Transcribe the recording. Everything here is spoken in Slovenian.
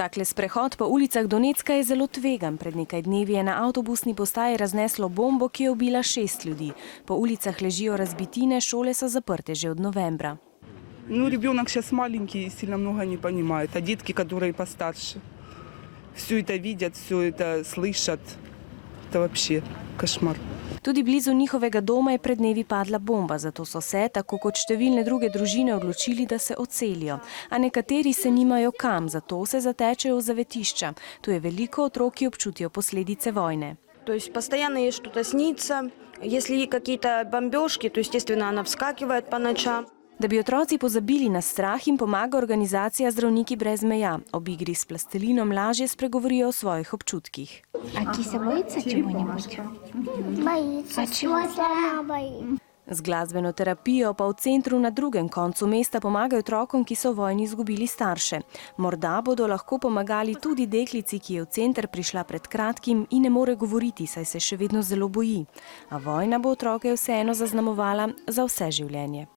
Takle sprehod po ulicah Donecka je zelo tvegan. Pred nekaj dnevi je na avtobusni postaji razneslo bombo, ki je ubila 6 ljudi. Po ulicah ležijo razbitine, šole so zaprte že od novembra. Ребенок сейчас маленький и сильно много не понимает, а детки, которые постарше, все это видят, все это слышат. Это вообще кошмар. Tudi blizu njihovega doma je pred dnevi padla bomba, zato so se, tako kot številne druge družine, odločili, da se odselijo. A nekateri se nimajo kam, zato se zatečejo v zavetišča. Tu je veliko otrok, ki občutijo posledice vojne. То есть постоянно ей что-то снится. Если какие-то бомбежки, то, естественно, она вскакивает по ночам. Da bi otroci pozabili na strah, jim pomaga organizacija Zdravniki brez meja. Ob igri s plastelinom lažje spregovorijo o svojih občutkih. А Кися боится чего-нибудь? Боится. Чего сама боится? Z glasbeno terapijo pa v centru na drugem koncu mesta pomagajo otrokom, ki so v vojni izgubili starše. Morda bodo lahko pomagali tudi deklici, ki je v center prišla pred kratkim in ne more govoriti, saj se še vedno zelo boji. A vojna bo otroke vseeno zaznamovala za vse življenje.